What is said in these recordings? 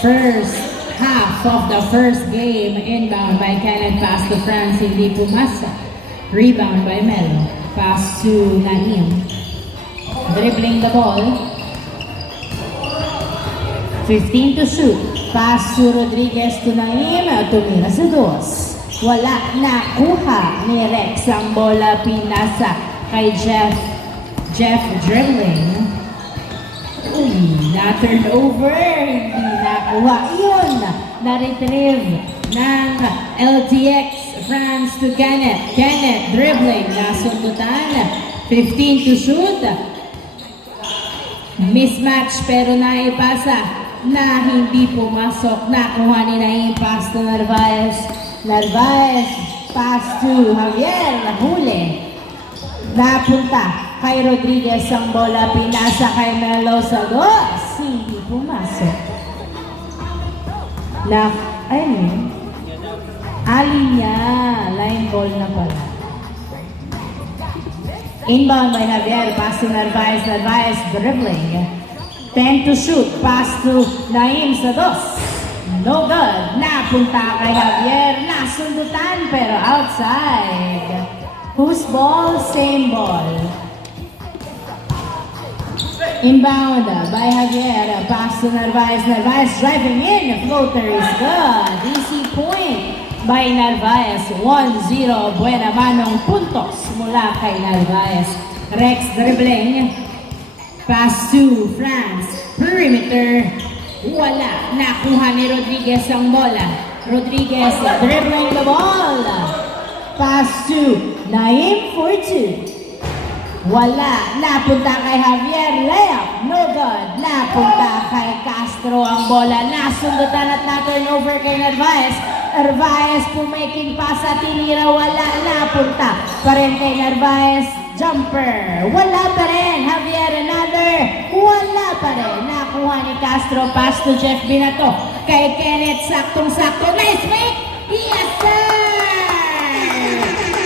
First half of the first game, inbound by Kenneth, pass to France, hindi pumasa. Rebound by Melo, pass to Naim. Dribbling the ball. 15 to shoot. Pass to Rodriguez to Naim, tumira sa dos. Wala nakuha ni Rex ang bola, pinasa kay Jeff. Jeff dribbling. Na-turn over, hindi nakuha. Iyon, na-retrieve ng LTX France to Kenneth. Kenneth dribbling, nasundutan. 15 to shoot. Mismatch pero naipasa na hindi pumasok. Nakuha ni Naim, pass to Narvaez. Narvaez, pass to Javier, nahuli. Napunta kay Rodriguez ang bola, pinasa kay Melo sa dos. Hindi pumasok. Ali niya, line ball na pala. Inbound by Javier, pass to Narvaez. Narvaez dribbling. 10 to shoot, pass to Naim sa dos. No good. Napunta kay Javier, nasundutan pero outside. Whose ball? Same ball. Inbound by Javier, pass to Narvaez. Narvaez driving in, floater is good. Easy point by Narvaez. 1-0, buena manong puntos mula kay Narvaez. Rex dribbling, pass to France. Perimeter, wala. Nakuha ni Rodriguez ang bola. Rodriguez dribbling the ball. Pass to Naim for 2. Wala. Napunta kay Javier. Layup. No good. Napunta kay Castro ang bola. Nasundutan at na-turnover kay Narvaez. Narvaez pumaking pass at tinira. Wala. Napunta pa rin kay Narvaez. Jumper. Wala pa rin. Javier another. Wala pa rin. Nakuha ni Castro. Pass to Jeff Binato. Kay Kenneth. Saktong-sakto. Nice fake. Yes, sir!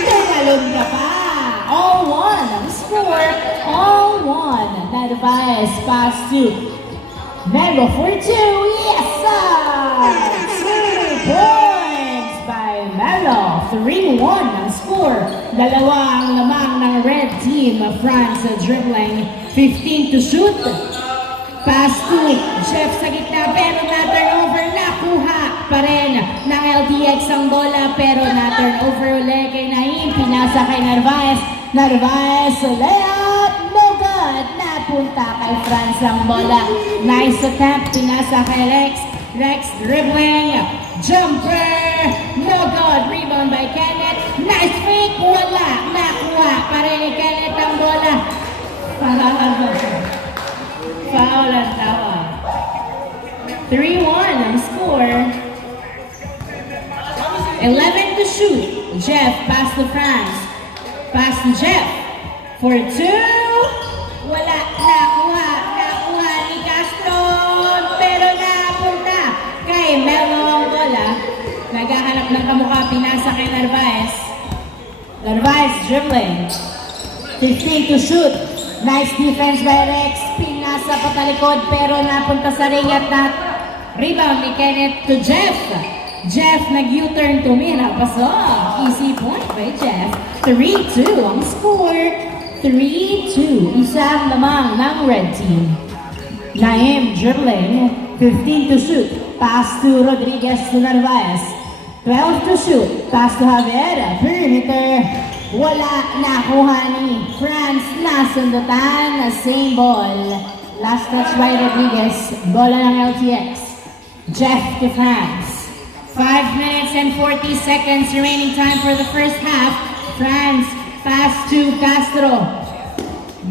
Tinalog na pa. All one. Ang score. All one. Narvaez pass to Melo for 2. Yes, sir! 2 points by Melo. 3-1 ang score. Dalawa ang lamang ng red team. France dribbling. 15 to shoot. Pass to Jeff sa gitna pero na-turnover. Nakuha pa rin ng LTX ang bola pero na-turnover ulit kay Naim. Pinasa kay Narvaez. Narvaez layup. No good. Napunta kay France ang bola. Nice attempt. Pinasa kay Rex. Rex dribbling. Jumper. No good. Rebound by Kenneth. Nice fake. Wala. Nakuha pa rin ni Kenneth ang bola. Foul ang tawa. 3-1 ang score. 11 to shoot. Jeff, pass to France. Pass to Jeff. For 2. Wala. Nakuha. Nakuha ni Castro. Pero napunta kay Melo ang bola. Naghahanap ng kamukha. Pinasa kay Narvaez. Narvaez dribbling. 15 to shoot. Nice defense by Rex. Pinasa patalikod pero napunta sa ring at rebound ni Kenneth to Jeff. Jeff nag-U-turn, tumira. Pasok. Easy point by Jeff. 3-2 ang score. 3-2. Isang lamang ng red team. Naim dribbling. 15 to shoot. Pass to Rodriguez to Narvaez. 12 to shoot. Pass to Javier. Perimeter. Wala. Nakuha ni France. Nasundutan. Same ball. Last touch by Rodriguez. Bola ng LTX. Jeff to France. 5 minutes and 40 seconds remaining time for the first half. France. Pass to Castro.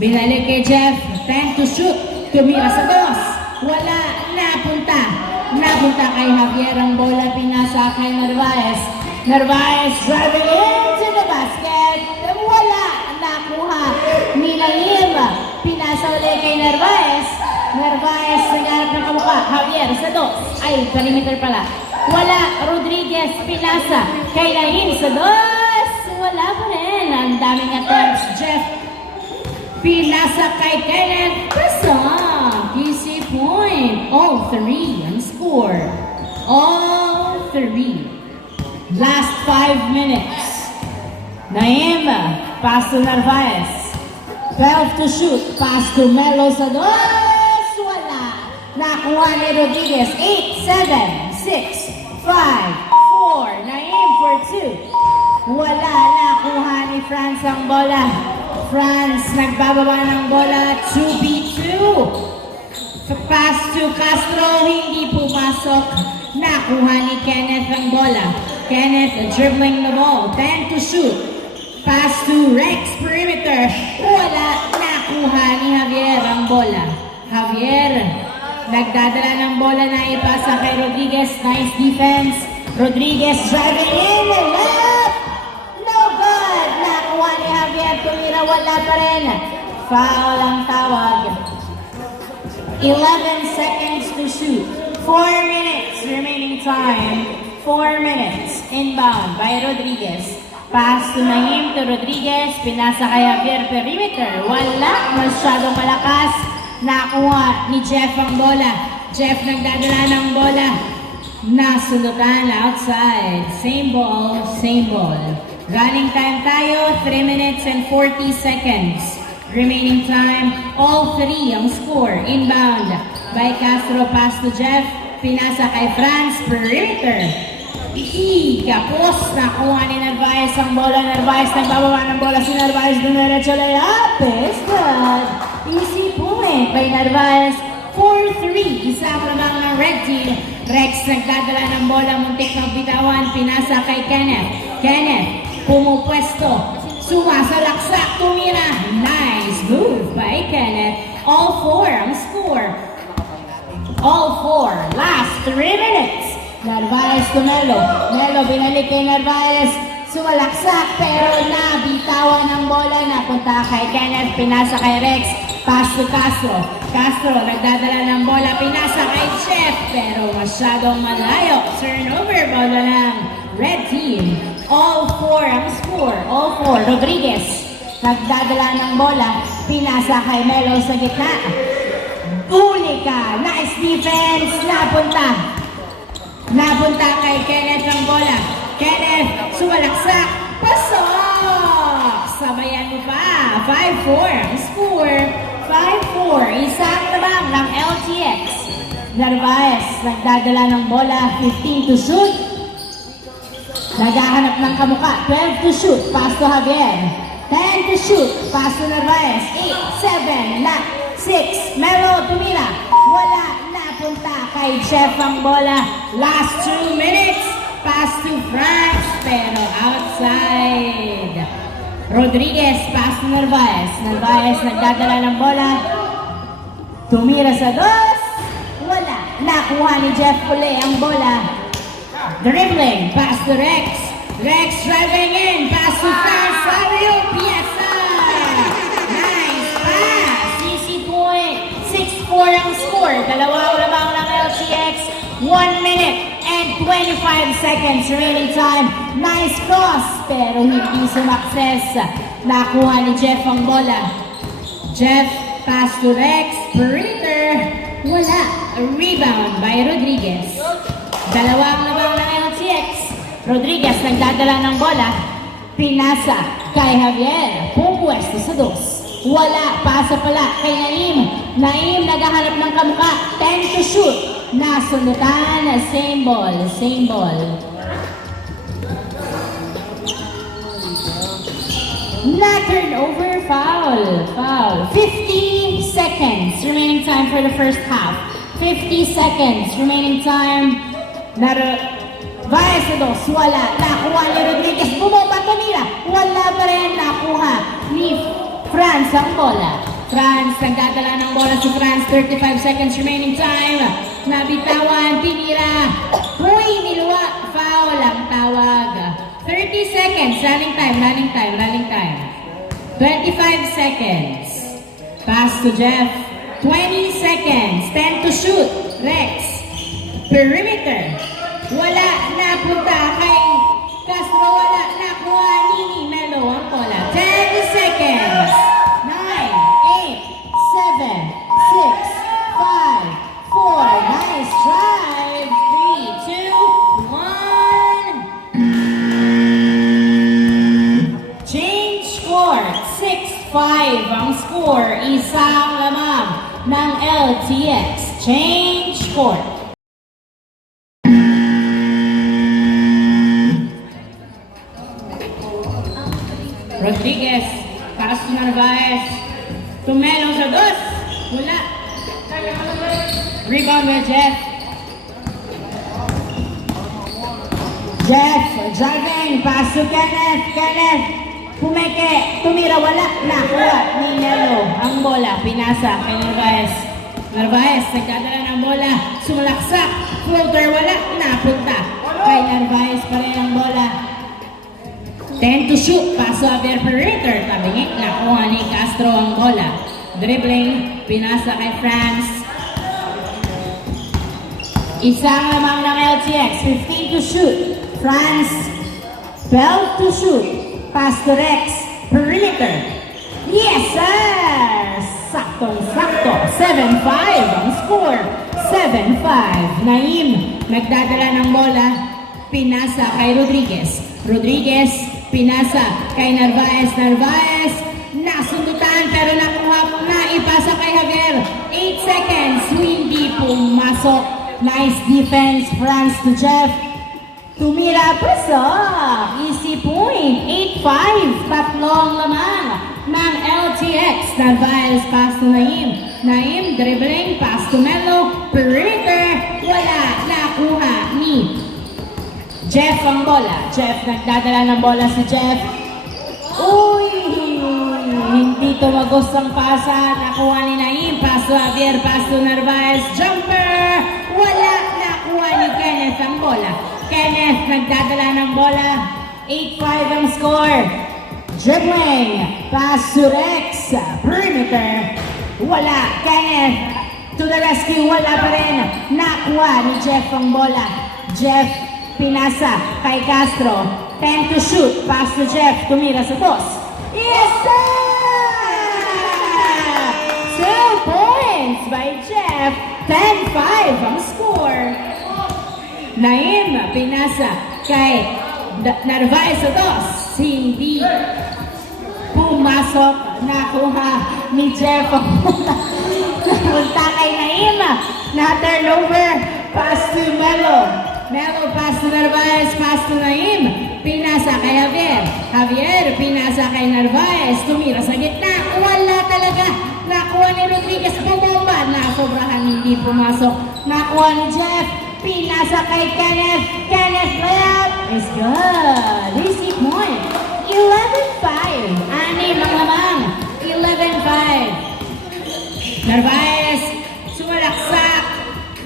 Binalik kay Jeff. 10 to shoot. Tumira sa dos. Wala. Napunta. Napunta kay Javier ang bola. Pinasa kay Narvaez. Narvaez driving into the basket. Wala. Nakuha ni Naim. Pinasa ulit kay Narvaez. Narvaez naghanap ng kamukha. Javier sa dos. Ay, perimeter pala. Wala. Rodriguez pinasa kay Naim sa dos. Wala pa rin. Ang daming attempts. Jeff pinasa kay Kenneth. Pasok. Easy point. point. All three ang score. All three. Last 5 minutes. Naim, pass to Narvaez. 12 to shoot. Pass to Melo sa dos. Wala. Nakuha ni Rodriguez. 8, 7, 6, 5, 4. Naim for 2. Wala. Nakuha ni Franz ang bola. Franz nagbababa ng bola. 2v2. Pass to Castro. Hindi pumasok. Nakuha ni Kenneth ang bola. Kenneth dribbling the ball. 10 to shoot. Pass to Rex perimeter. Wala. Nakuha ni Javier ang bola. Javier nagdadala ng bola na ipasa kay Rodriguez. Nice defense. Rodriguez driving in. Left. No good. Nakuha ni Javier. Tumira. Wala pa rin. Foul ang tawag. 11 seconds to shoot. 4 minutes remaining time. 4 minutes. Inbound by Rodriguez. Pass to Naim to Rodriguez. Pinasa kay Javier perimeter. Wala. Masyadong malakas. Nakuha ni Jeff ang bola. Jeff nagdadala ng bola. Nasunutan outside. Same ball, same ball. Running time tayo. 3 minutes and 40 seconds. Remaining time. All three ang score. Inbound by Castro. Pass to Jeff. Pinasa kay Franz perimeter. Kapos, nakuha ni Narvaez ang bola. Narvaez nagbababa ng bola. Si Narvaez dumiretso layup. Is good. Easy point by Narvaez. 4-3. Isa ang lamang ng red team. Rex nagdadala ng bola. Muntik na bitawan. Pinasa kay Kenneth. Kenneth, pumupwesto. Sumasalaksak. Tumira. Nice move by Kenneth. All 4 ang score. All 4. Last 3 minutes. Narvaez to Melo. Melo binalik kay Narvaez. Sumalaksak pero nabitawan ng bola. Napunta kay Kenneth. Pinasa kay Rex. Pass to Castro. Castro nagdadala ng bola. Pinasa kay Jeff pero masyadong malayo. Turnover bola ng red team. All 4 ang score. All 4. Rodriguez nagdadala ng bola. Pinasa kay Melo sa gitna. Unika. Nice defense. Napunta kay Kenneth ang bola. Kenneth, sumalaksak. Pasok! Sabayan mo pa. 5-4 ang score. 5-4. Isang tabang ng LTX. Narvaez, nagdadala ng bola. 15 to shoot. Naghahanap ng kamuka. 12 to shoot. Pass to Javier. 10 to shoot. Pass to Narvaez. 8, 7, 6. Melo tumira. Wala. Napunta kay Jeff ang bola. Last 2 minutes. Pass to Franz. Pero outside. Rodriguez. Pass to Narvaez. Narvaez nagdadala ng bola. Tumira sa dos. Wala. Nakuha ni Jeff uli ang bola. Dribbling. Pass to Rex. Rex driving in. Pass to Franz. Sario Piazza. Nice pass. Easy point. 6-4 ang score. Dalawa lamang ng LCX. 1 minute and 25 seconds remaining time. Nice cross. Pero hindi sumakses. Nakuha ni Jeff ang bola. Jeff, pass to Rex. Perimeter. Wala. Rebound by Rodriguez. Dalawang labang ng LCX. Rodriguez nagdadala ng bola. Pinasa kay Javier. Pumpuesto sa dos. Wala. Pasa pala kay Naim. Naim naghahanap ng kamuka. 10 to shoot. Nasunutan. Same ball. Same ball. Na turnover. Foul. Foul. 50 seconds remaining time for the first half. 50 seconds remaining time. Narvaez sa dos. Wala. Nakuha ni Rodriguez. Bumaba tumira. Wala pa rin. Nakuha ni Franz ang bola. Franz, nagdadala ng bola si Franz. 35 seconds remaining time. Nabitawan, pinira. Huy, niluwa. Foul ang tawag. 30 seconds. Running time, running time, running time. 25 seconds. Pass to Jeff. 20 seconds. 10 to shoot. Rex. Perimeter. Wala. Napunta kay Castro. Wala. Nakuha ni Melo ang bola. 10 seconds. 9, 8, 7, 6, 5, LTX. Change court. Rodriguez, Castro Narvaez, Tumelo sa dos. Wala. Rebound by Jeff. Jeff, driving, pass to Kenneth. Kenneth, pumeke, tumira, wala. Nakuha ni Nelo ang bola. Pinasa kay Narvaez. Narvaez, nagdadala ng bola. Sumalaksak. Floater, wala. Napunta. Kay Narvaez pa rin ang bola. 10 to shoot. Paso Javier Perimeter. Tabingin. Nakuha ni Castro ang bola. Dribbling. Pinasa kay France. Isang lamang ng LTX. 15 to shoot. France. 12 to shoot. Pass to Rex. Perimeter. Yes, sir! Saktong-sakto. 7-5 ang score. 7-5. Naim. Nagdadala ng bola. Pinasa kay Rodriguez. Rodriguez. Pinasa kay Narvaez. Narvaez. Nasundutan pero nakuha na. Ipasa kay Javier. 8 seconds. Hindi pumasok. Nice defense. France to Jeff. Tumira, pasok. Easy point. 8-5. Tatlong lamang ng LTX. Narvaez, pass to Naim. Naim, dribbling, pass to Melo. Perimeter, wala. Nakuha ni Jeff ang bola. Jeff, nagdadala ng bola si Jeff. Uy! Hindi tumagos ang pasa. Nakuha ni Naim. Pass to Javier, pass to Narvaez. Jumper! Wala. Nakuha ni Kenneth ang bola. Kenneth, nagdadala ng bola. 8-5 ang score. Dribbling. Pass to Rex. Perimeter. Wala. Kenneth to the rescue. Wala pa rin. Nakuha ni Jeff ang bola. Jeff, pinasa kay Castro. 10 to shoot. Pass to Jeff. Tumira sa dos. Yes, sir! 2 points by Jeff. 10-5 ang score. Naim, pinasa kay Narvaez sa dos. Hindi pumasok. Nakuha ni Jeff. Napunta kay Naim. Na-turnover. Pass to Melo. Melo, pass to Narvaez. Pass to Naim. Pinasa kay Javier. Javier, pinasa kay Narvaez. Tumira sa gitna. Wala talaga. Nakuha ni Rodriguez. Bumomba. Nasobrahan. Hindi pumasok. Nakuha ni Jeff. Pinasa kay Kenneth. Kenneth layup is good. Easy point. 11-5. Anim ang lamang. 11-5. Narvaez. Sumalaksak.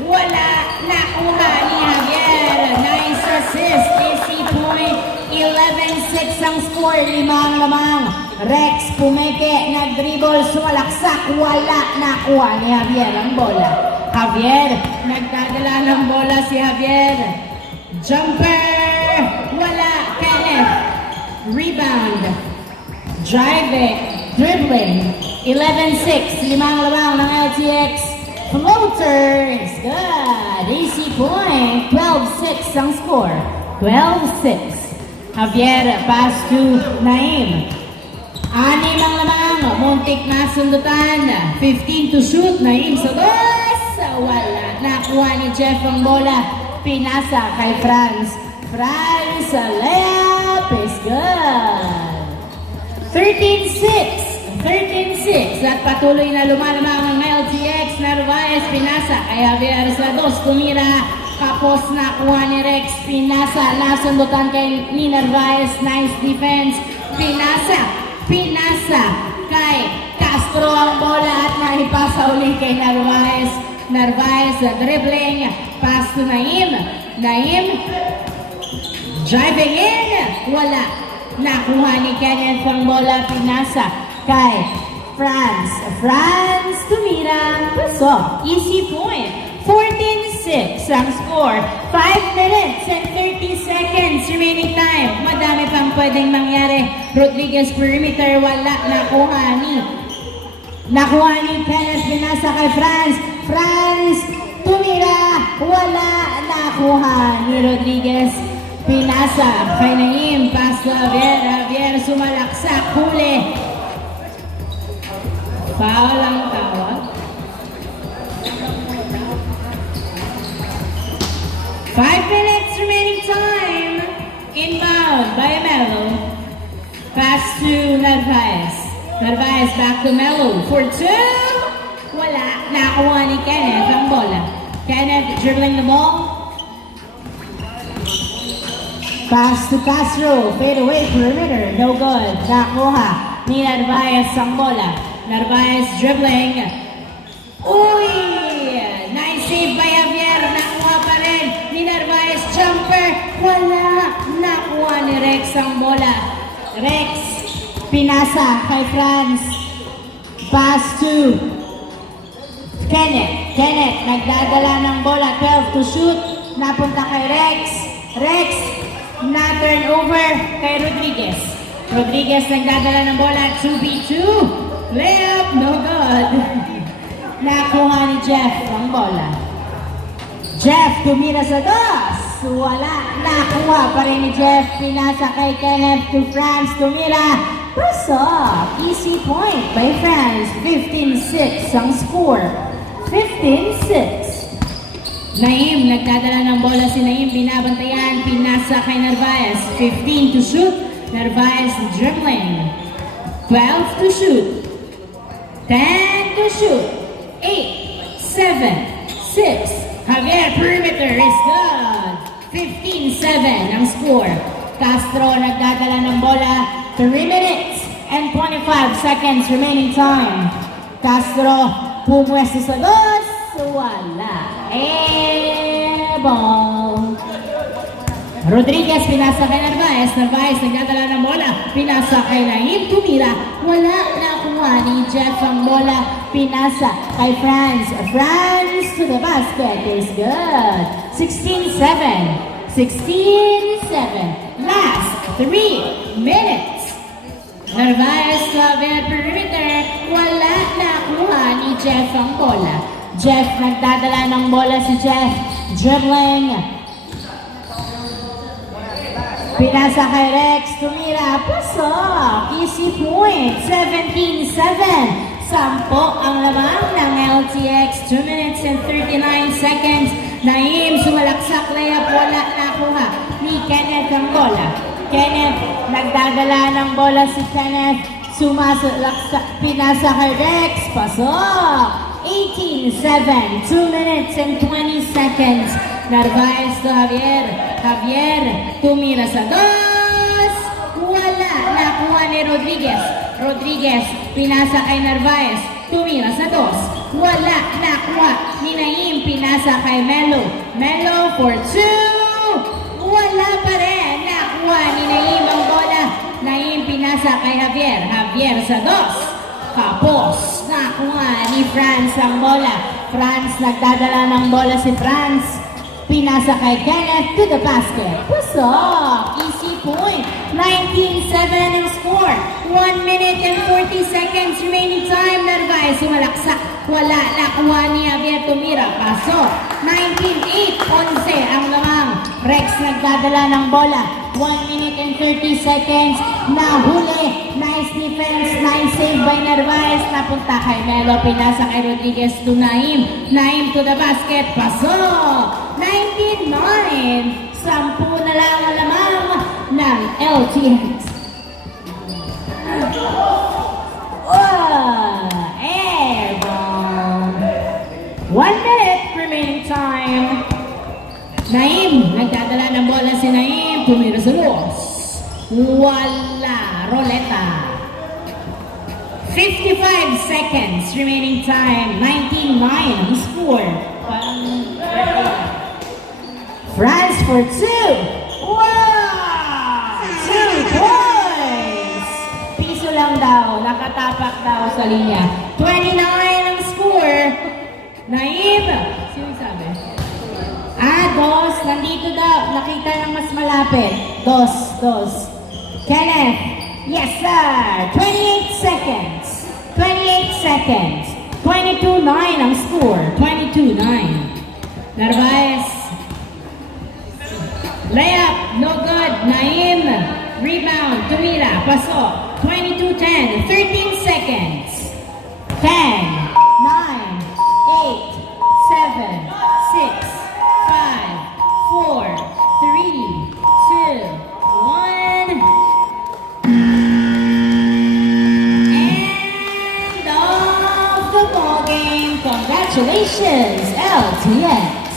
Wala. Nakuha ni Javier. Nice assist. Easy point. 11-6 ang score. 5 ang lamang. Rex pumeke. Nag-dribble. Sumalaksak. Wala. Nakuha ni Javier ang bola. Javier, nagdadala ng bola si Javier. Jumper! Wala. Kenneth. Rebound. Driving. Dribbling. 11-6. 5 lamang ng LTX. Floater is good. Easy point. 12-6 ang score. 12-6. Javier, pass to Naim. 6 ang lamang. Muntik na sundutan. 15 to shoot. Naim sa dos. Wala. Nakuha ni Jeff ang bola. Pinasa kay France. France, layup is good. 13-6. 13-6. At patuloy na lumalamang ang LTX. Narvaez, pinasa kay Javier sa dos. Tumira. Kapos nakuha ni Rex. Pinasa. Nasundutan kay ni Narvaez. Nice defense. Pinasa. Pinasa kay Castro ang bola at naipasa ulit kay Narvaez. Narvaez dribbling, pass to Naim. Naim driving in, wala. Nakuha ni Kenneth ang bola, pinasa kay France. France tumira, pasok. Easy point. 14-6 ang score. 5 minutes and 30 seconds remaining time. Madami pang pwedeng mangyari. Rodriguez perimeter, wala. Nakuha ni Kenneth, pinasa kay France. France, tumira, wala. Nakuha ni Rodriguez. Pinasa kay Naim, pass to Javier. Javier sumalaksak, huli. Foul ang tawag. 5 minutes remaining time. Inbound by Melo. Pass to Narvaez. Narvaez back to Melo for 2. Wala. Nakuha ni Kenneth ang bola. Kenneth dribbling the ball. Pass to Castro. Fade away perimeter. No good. Nakuha ni Narvaez ang bola. Narvaez dribbling. Uy! Nice save by Javier. Nakuha pa rin ni Narvaez. Jumper. Wala. Nakuha ni Rex ang bola. Rex. Pinasa kay Franz. Pass to Kenneth. Kenneth. Nagdadala ng bola. 12 to shoot. Napunta kay Rex. Rex. Na-turn over kay Rodriguez. Rodriguez nagdadala ng bola. 2v2. Layup. No good. Nakuha ni Jeff ang bola. Jeff tumira sa dos. Wala. Nakuha pa rin ni Jeff. Pinasa kay Kenneth to Franz. Tumira. Pasok. Easy point by Franz. 15-6 ang score. 15-6. Naim, nagdadala ng bola si Naim. Binabantayan. Pinasa kay Narvaez. 15 to shoot. Narvaez dribbling. 12 to shoot. 10 to shoot. 8, 7, 6. Javier, perimeter is good. 15-7 ang score. Castro nagdadala ng bola. 3 minutes and 25 seconds remaining time. Castro pumwesto sa dos. Wala. Ball. Rodriguez pinasa kay Narvaez. Narvaez nagdadala ng bola. Pinasa kay Naim. Tumira. Wala. Nakuha ni Jeff ang bola. Pinasa kay Franz. Franz to the basket is good. 16-7. 16-7. Last 3 minutes. Narvaez to the perimeter. Wala. Nakuha ni Jeff ang bola. Jeff nagdadala ng bola si Jeff. Dribbling. Pinasa kay Rex. Tumira. Pasok. Easy point. 17-7. 10 ang lamang ng LTX. 2 minutes and 39 seconds. Naim sumalaksak. Layup. Wala. Nakuha ni Kenneth ang bola. Kenneth. Nagdadala ng bola si Kenneth. Sumasalaksak. Pinasa kay Rex. Pasok. 18-7, 2 minutes and 20 seconds. Narvaez to Javier. Javier, tumira sa dos. Wala. Nakuha ni Rodriguez. Rodriguez, pinasa kay Narvaez. Tumira sa dos. Wala. Nakuha ni Naim. Pinasa kay Melo. Melo for 2. Wala pa rin. Nakuha ni Naim ang bola. Naim pinasa kay Javier. Javier sa dos. Kapos. Nakuha ni Franz ang bola. Franz, nagdadala ng bola si Franz. Pinasa kay Kenneth to the basket. Pasok. Easy point. 19-7 ang score. 1 minute and 40 seconds remaining time. Narvaez sumalaksak. Wala. Nakuha ni Javier. Tumira. Pasok. 19-8. 11 ang lamang. Rex nagdadala ng bola. 1 minute and 30 seconds. Nahuli. Nice defense. Nice save by Narvaez. Napunta kay Melo. Pinasa kay Rodriguez to Naim. Naim to the basket. Pasok. 19-9. 10 na lang ang lamang ng LTX. Airball. 1 minute remaining time. Naim, nagdadala ng bola si Naim. Tumira sa los. Wala. Roleta. 55 seconds remaining time. 19-9 ang score. Franz for 2. Wow! 2 points! Piso lang daw. Nakatapak daw sa linya. 29 ang score. Naim. Sino sabi? Dos. Nandito daw. Nakita ng mas malapit. Dos. Kenneth. Yes, sir. 28 seconds. 28 seconds. 22-9 ang score. 22-9. Narvaez. Layup. No good. Naim. Rebound. Tumira. Pasok. 22-10. 13 seconds. 10, 9, 8, 7, 6, 5, 4, Congratulations, LTN!